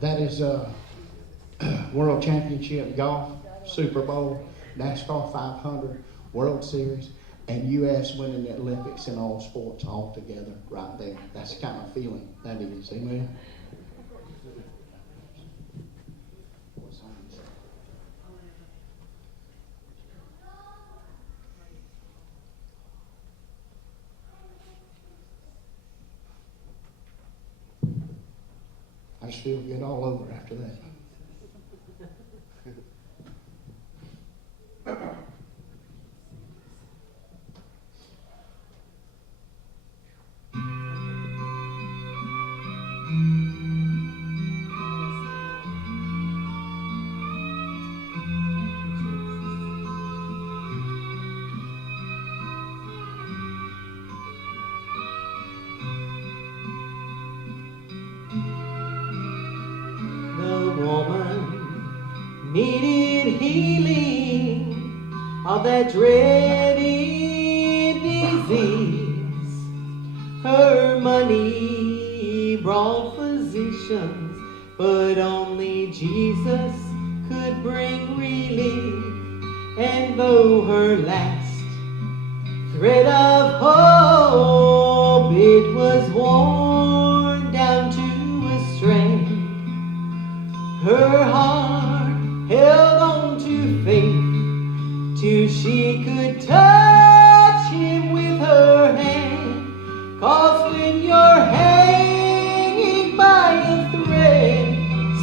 That is World Championship Golf, Super Bowl, NASCAR 500, World Series, and U.S. winning the Olympics in all sports all together right there. That's the kind of feeling that is. Amen. I just feel good all over after that. Needed healing of that dreaded disease. Her money brought physicians, but only Jesus could bring relief. And though her last thread of hope, it was worn down to a strand, her heart held on to faith till she could touch him with her hand. 'Cause when you're hanging by a thread,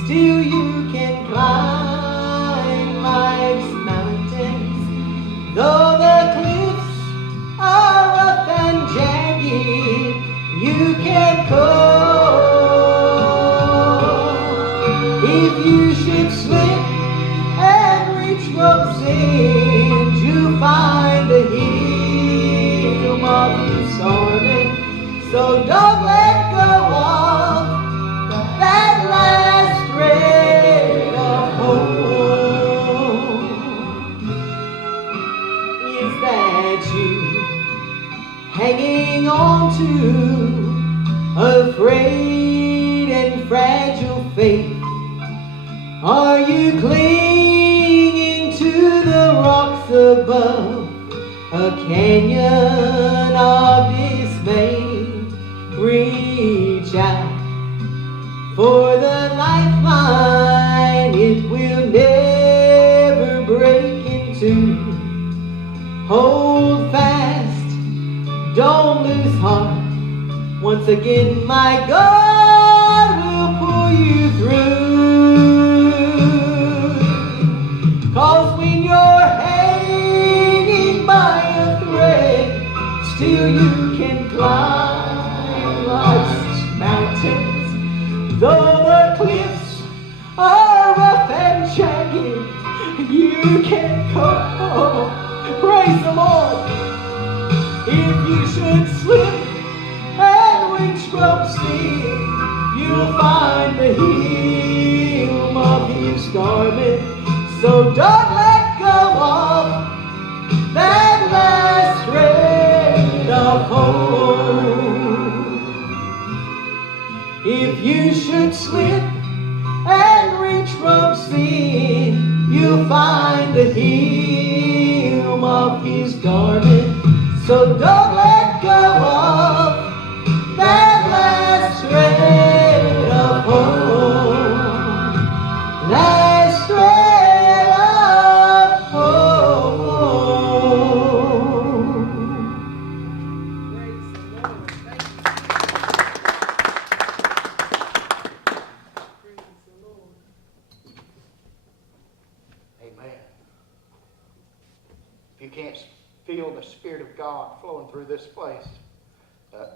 still you can climb life's mountains. Though the cliffs are rough and jagged, you can go. If you should slip and reach rope's end, you'll find the heel of your storming. So don't let go of that last thread of hope. Is that you hanging on to a frayed and fragile faith? Are you clinging to the rocks above a canyon of dismay? Reach out for the lifeline, it will never break in two. Hold fast, don't lose heart. Once again, my God will pull you through. 'Cause when you're hanging by a thread, still you can climb life's mountains. Though the cliffs are rough and jagged, you can go. Praise the Lord. If you should slip and reach rope's end, you'll find the heel of his garment. So don't let go of that last thread of hope. If you should slip and reach rope's end, you'll find the heel of his garment. So don't let go of that last thread of hope. Last thread of hope. Praise the Lord. Praise the Lord. Amen. If you can't feel the Spirit of God flowing through this place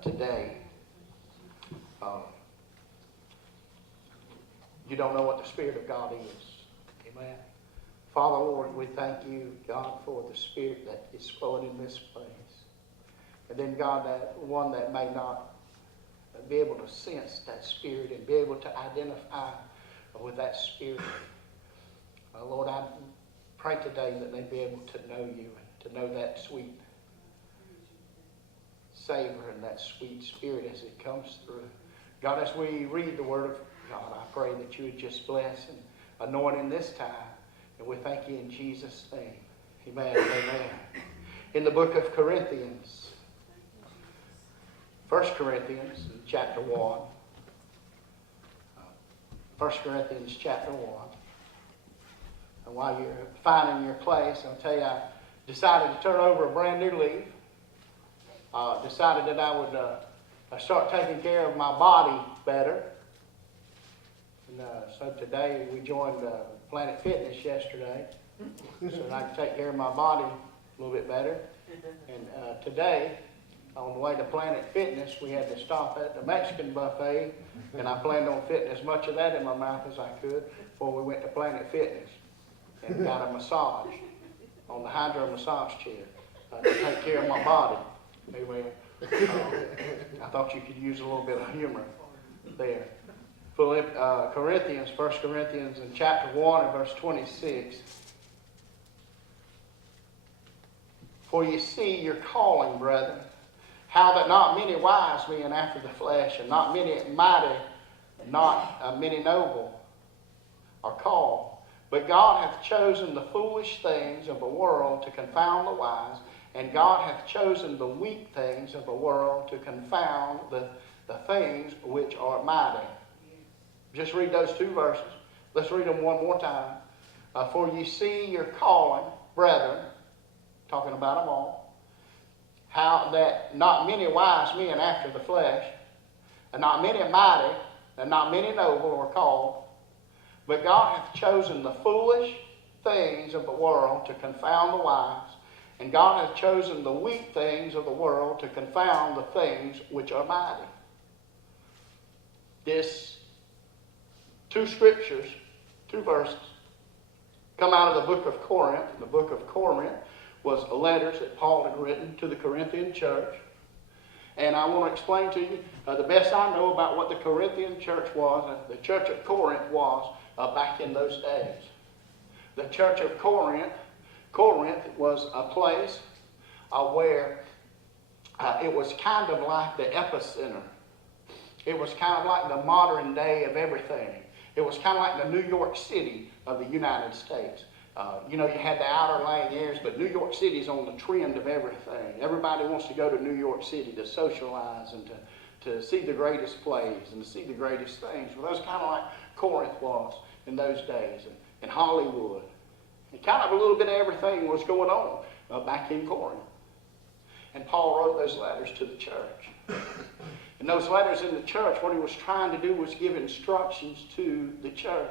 today, you don't know what the Spirit of God is. Amen. Father, Lord, we thank you, God, for the Spirit that is flowing in this place. And then, God, that one that may not be able to sense that Spirit and be able to identify with that Spirit. Lord, I pray today that they be able to know you and to know that sweet savor and that sweet Spirit as it comes through. God, as we read the Word of God, I pray that you would just bless and anoint in this time. And we thank you in Jesus' name. Amen. Amen. In the book of Corinthians, 1 Corinthians chapter 1. 1 Corinthians chapter 1. And while you're finding your place, I'll tell you, I decided to turn over a brand new leaf. Decided that I would start taking care of my body better. And so today we joined Planet Fitness yesterday, so that I can take care of my body a little bit better. And today, on the way to Planet Fitness, we had to stop at the Mexican buffet, and I planned on fitting as much of that in my mouth as I could before we went to Planet Fitness and got a massage on the hydro massage chair to take care of my body. Amen. I thought you could use a little bit of humor there. Corinthians, 1 Corinthians in chapter 1 and verse 26. For you see your calling, brethren, how that not many wise men after the flesh, and not many mighty, not many noble are called. But God hath chosen the foolish things of the world to confound the wise, and God hath chosen the weak things of the world to confound the things which are mighty. Just read those two verses. Let's read them one more time. For you see your calling, brethren, talking about them all, how that not many wise men after the flesh, and not many mighty, and not many noble are called, but God hath chosen the foolish things of the world to confound the wise, and God hath chosen the weak things of the world to confound the things which are mighty. This two scriptures, two verses, come out of the book of Corinth. The book of Corinth was letters that Paul had written to the Corinthian church. And I want to explain to you the best I know about what the Corinthian church was, the church of Corinth was back in those days. The church of Corinth was a place where it was kind of like the epicenter. It was kind of like the modern day of everything. It was kind of like the New York City of the United States. You had the outer lying areas, but New York City is on the trend of everything. Everybody wants to go to New York City to socialize and to see the greatest plays and to see the greatest things. Well, that's kind of like Corinth was in those days, and Hollywood. And kind of a little bit of everything was going on back in Corinth. And Paul wrote those letters to the church. And those letters in the church, what he was trying to do was give instructions to the church.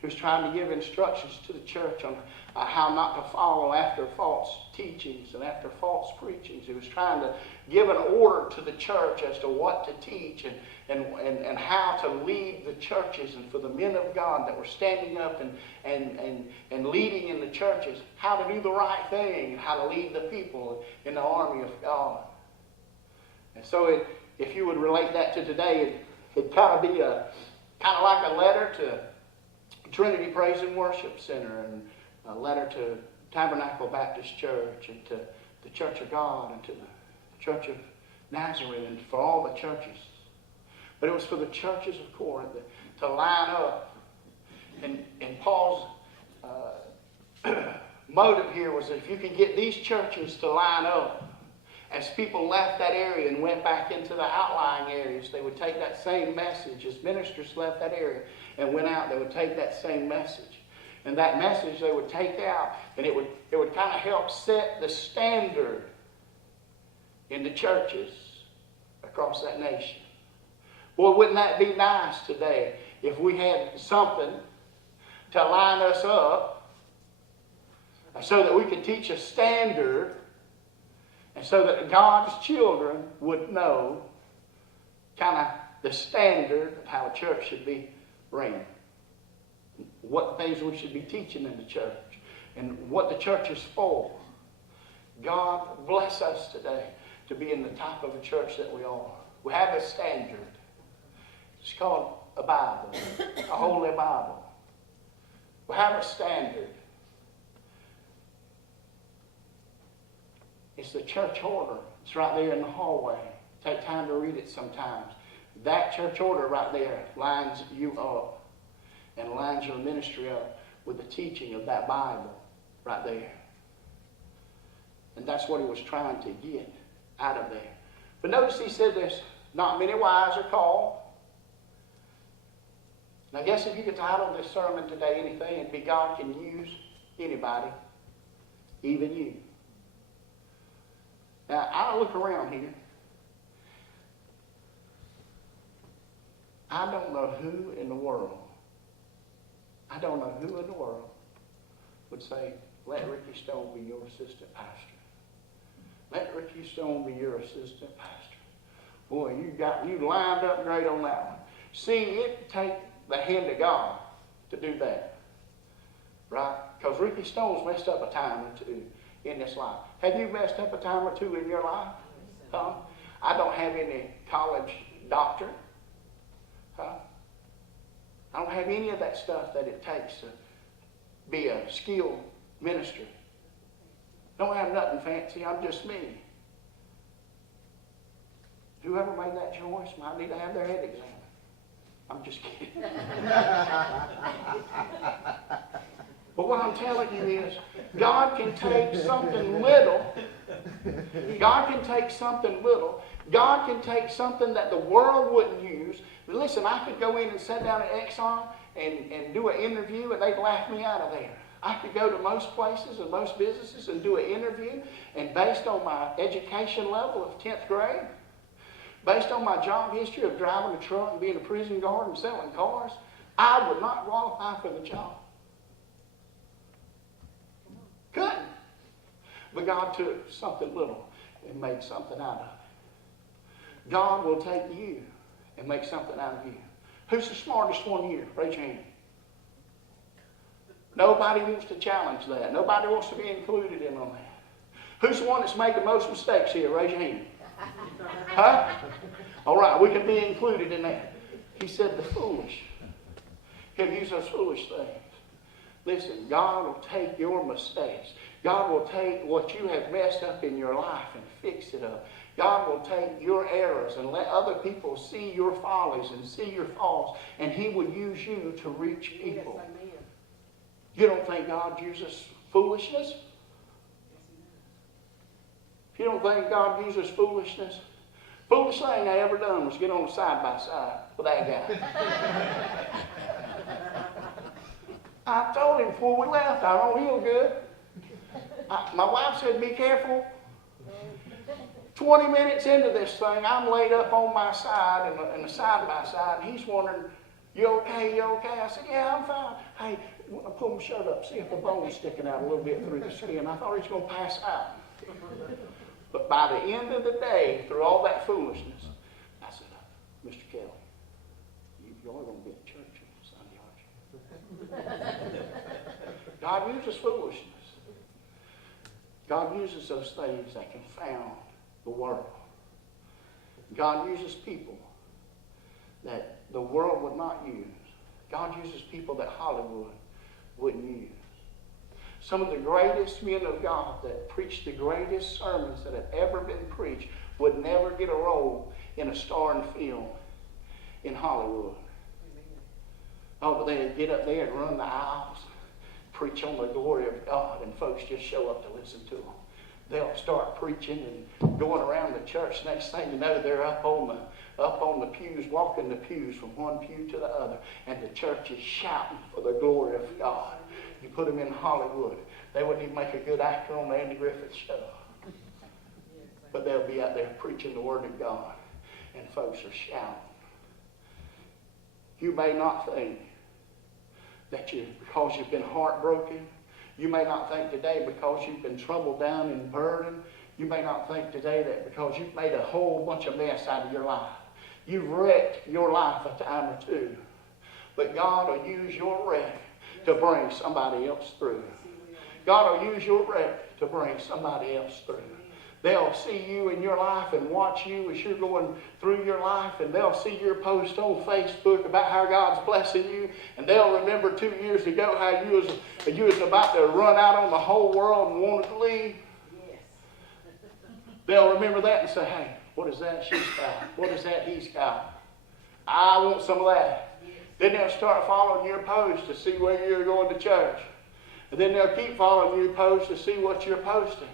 He was trying to give instructions to the church on how not to follow after false teachings and after false preachings. He was trying to give an order to the church as to what to teach and how to lead the churches, and for the men of God that were standing up and leading in the churches, how to do the right thing and how to lead the people in the army of God. And so if you would relate that to today, it'd kind of be kind of like a letter to Trinity Praise and Worship Center, and a letter to Tabernacle Baptist Church, and to the Church of God, and to the Church of Nazareth, and for all the churches. But it was for the churches of Corinth to line up. And Paul's motive here was that if you can get these churches to line up, as people left that area and went back into the outlying areas, they would take that same message. As ministers left that area and went out, they would take that same message. And that message they would take out, and it would kind of help set the standard in the churches across that nation. Boy, wouldn't that be nice today if we had something to line us up so that we could teach a standard, and so that God's children would know kind of the standard of how a church should be ran. What things we should be teaching in the church, and what the church is for. God bless us today to be in the type of a church that we are. We have a standard. It's called a Bible, a Holy Bible. We have a standard. It's the church order. It's right there in the hallway. Take time to read it sometimes. That church order right there lines you up and lines your ministry up with the teaching of that Bible right there. And that's what he was trying to get out of there. But notice he said there's not many wise are called. And I guess if you could title this sermon today anything, it'd be God can use anybody, even you. Now, I look around here. I don't know who in the world would say, let Ricky Stone be your assistant pastor. Let Ricky Stone be your assistant pastor. Boy, you lined up great on that one. See, it takes the hand of God to do that. Right? Because Ricky Stone's messed up a time or two in this life. Have you messed up a time or two in your life? Huh? I don't have any college doctorate. Huh? I don't have any of that stuff that it takes to be a skilled minister. Don't have nothing fancy. I'm just me. Whoever made that choice might need to have their head examined. I'm just kidding. But what I'm telling you is, God can take something little. God can take something little. God can take something that the world wouldn't use. Listen, I could go in and sit down at Exxon and do an interview and they'd laugh me out of there. I could go to most places and most businesses and do an interview, and based on my education level of 10th grade, based on my job history of driving a truck and being a prison guard and selling cars, I would not qualify for the job. Couldn't. But God took something little and made something out of it. God will take you and make something out of you. Who's the smartest one here? Raise your hand. Nobody wants to challenge that. Nobody wants to be included in on that. Who's the one that's made the most mistakes here? Raise your hand. Huh? All right, we can be included in that. He said the foolish. He'll use those foolish things. Listen, God will take your mistakes. God will take what you have messed up in your life and fix it up. God will take your errors and let other people see your follies and see your faults, and He will use you to reach people. Yes, amen. You don't think God uses foolishness? If you don't think God uses foolishness, foolish thing I ever done was get on a side-by-side with that guy. I told him before we left, I don't feel good. My wife said, be careful. 20 minutes into this thing, I'm laid up on my side in the side-by-side, and he's wondering, you okay, you okay? I said, yeah, I'm fine. Hey, I pull my shirt up, see if the bone's sticking out a little bit through the skin. I thought he was going to pass out. But by the end of the day, through all that foolishness, I said, Mr. Kelly, you're going to be at church on Sunday, aren't you? God uses foolishness. God uses those things that confound the world. God uses people that the world would not use. God uses people that Hollywood wouldn't use. Some of the greatest men of God that preached the greatest sermons that have ever been preached would never get a role in a starring film in Hollywood. Oh, but they'd get up there and run the aisles, preach on the glory of God, and folks just show up to listen to them. They'll start preaching and going around the church. Next thing you know, they're up on the pews, walking the pews from one pew to the other, and the church is shouting for the glory of God. You put them in Hollywood, they wouldn't even make a good actor on the Andy Griffith show. But they'll be out there preaching the Word of God, and folks are shouting. You may not think that because you've been heartbroken, you may not think today because you've been troubled down and burdened, you may not think today that because you've made a whole bunch of mess out of your life. You've wrecked your life a time or two. But God will use your wreck to bring somebody else through. God will use your wreck to bring somebody else through. They'll see you in your life and watch you as you're going through your life, and they'll see your post on Facebook about how God's blessing you, and they'll remember 2 years ago how you was about to run out on the whole world and wanted to leave. Yes. They'll remember that and say, hey, what is that she's got? What is that he's got? I want some of that. Then they'll start following your post to see where you're going to church. And then they'll keep following your post to see what you're posting.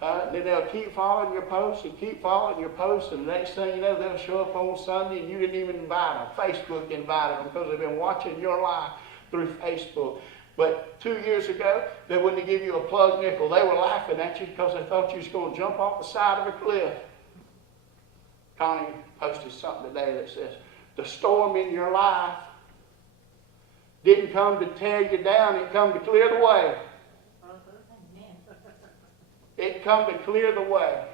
And then they'll keep following your posts and keep following your posts. And the next thing you know, they'll show up on Sunday and you didn't even invite them. Facebook invited them because they've been watching your life through Facebook. But 2 years ago, they wouldn't give you a plug nickel. They were laughing at you because they thought you was going to jump off the side of a cliff. Connie posted something today that says, the storm in your life didn't come to tear you down, it come to clear the way. It come to clear the way.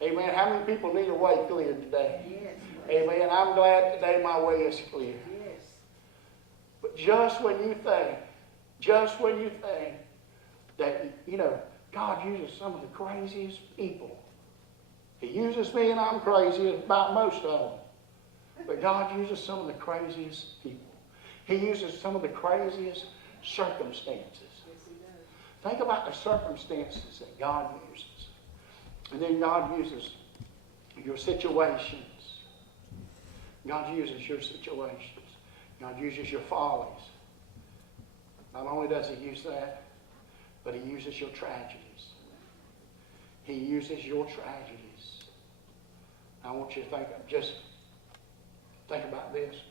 Amen. How many people need a way cleared today? Yes. Amen. I'm glad today my way is clear. Yes. But just when you think that, you know, God uses some of the craziest people. He uses me and I'm crazy about most of them. But God uses some of the craziest people. He uses some of the craziest circumstances. Think about the circumstances that God uses. And then God uses your situations. God uses your situations. God uses your follies. Not only does He use that, but He uses your tragedies. He uses your tragedies. I want you to think about this.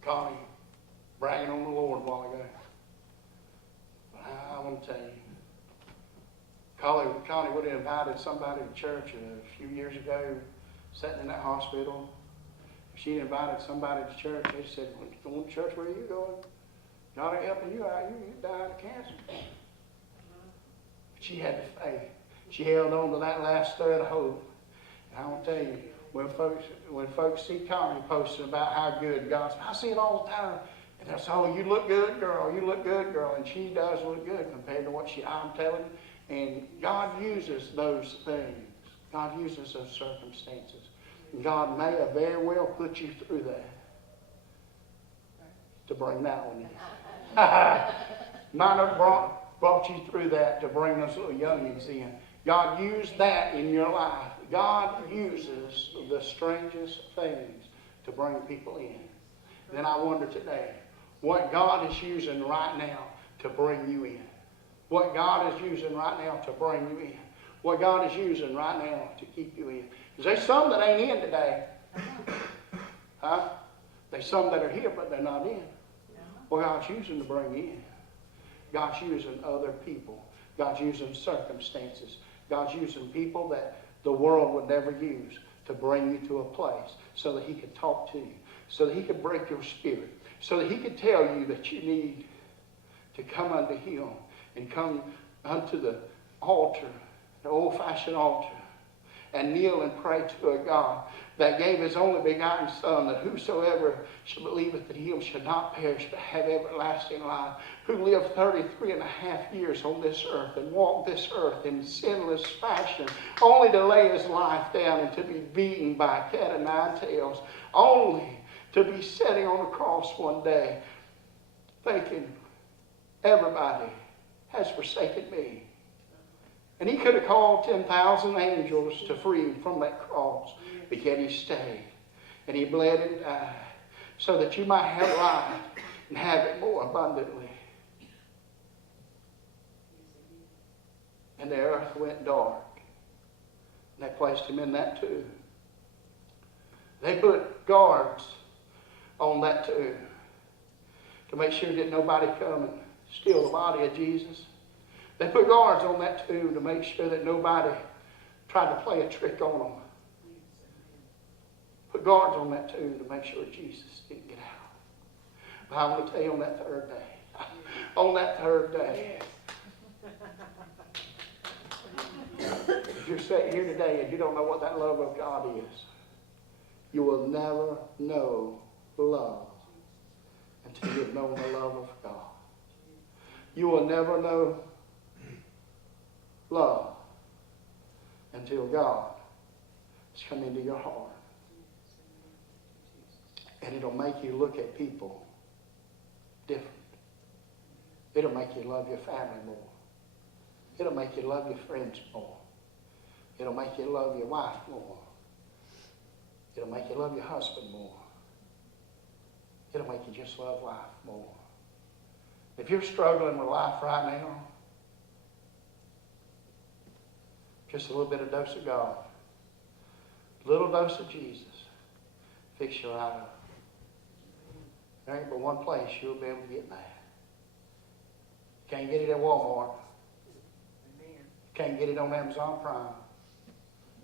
Connie bragging on the Lord a while ago. I want to tell you, Connie would have invited somebody to church a few years ago, sitting in that hospital. If she'd invited somebody to church, they said, well, you going to church, where are you going? God ain't helping you out. You died of cancer. But she had the faith. She held on to that last thread of hope. And I want to tell you, when folks see Connie posting about how good God's, I see it all the time. And they'll say, oh, you look good, girl. You look good, girl. And she does look good compared to what I'm telling you. And God uses those things. God uses those circumstances. And God may have very well put you through that to bring that one in. Might have brought you through that to bring those little youngins in. God used that in your life. God uses the strangest things to bring people in. And then I wonder today, what God is using right now to bring you in. What God is using right now to bring you in. What God is using right now to keep you in. Because there's some that ain't in today. Huh? There's some that are here, but they're not in. What God's using to bring you in. God's using other people. God's using circumstances. God's using people that the world would never use to bring you to a place so that He could talk to you, so that He could break your spirit, so that He could tell you that you need to come unto Him and come unto the altar, the old-fashioned altar, and kneel and pray to a God that gave His only begotten Son, that whosoever shall believeth in Him shall not perish but have everlasting life, who lived 33 and a half years on this earth and walked this earth in sinless fashion, only to lay His life down and to be beaten by a cat of nine tails, only to be sitting on a cross one day thinking, everybody has forsaken me. And He could have called 10,000 angels to free Him from that cross. But yet He stayed. And He bled and died so that you might have life and have it more abundantly. And the earth went dark. And they placed Him in that tomb. They put guards on that tomb to make sure that nobody come and steal the body of Jesus. They put guards on that tomb to make sure that nobody tried to play a trick on them. Put guards on that tomb to make sure Jesus didn't get out. But I want to tell you on that third day, if you're sitting here today and you don't know what that love of God is, you will never know love until you've known the love of God. You will never know love until God has come into your heart. And it'll make you look at people different. It'll make you love your family more. It'll make you love your friends more. It'll make you love your wife more. It'll make you love your husband more. It'll make you just love life more. If you're struggling with life right now, just a little bit of dose of God, a little dose of Jesus, fix you right up. There ain't but one place you'll be able to get that. Can't get it at Walmart. Can't get it on Amazon Prime.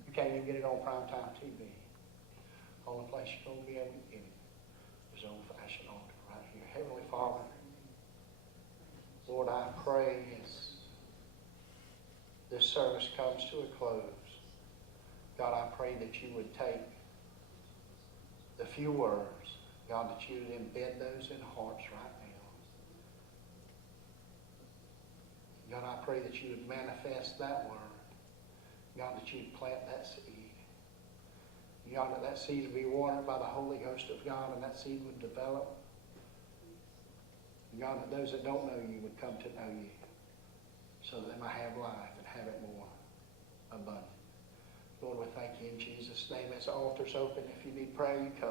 You can't even get it on Primetime TV. Only place you're going to be able to get it is old-fashioned altar right here. Heavenly Father, Lord, I pray as this service comes to a close, God, I pray that you would take the few words, God, that you would embed those in hearts right now. God, I pray that you would manifest that word. God, that you would plant that seed. God, that seed would be watered by the Holy Ghost of God, and that seed would develop. God, that those that don't know you would come to know you, so that they might have life and have it more abundant. Lord, we thank you in Jesus' name. As the altar's open, if you need prayer, you come.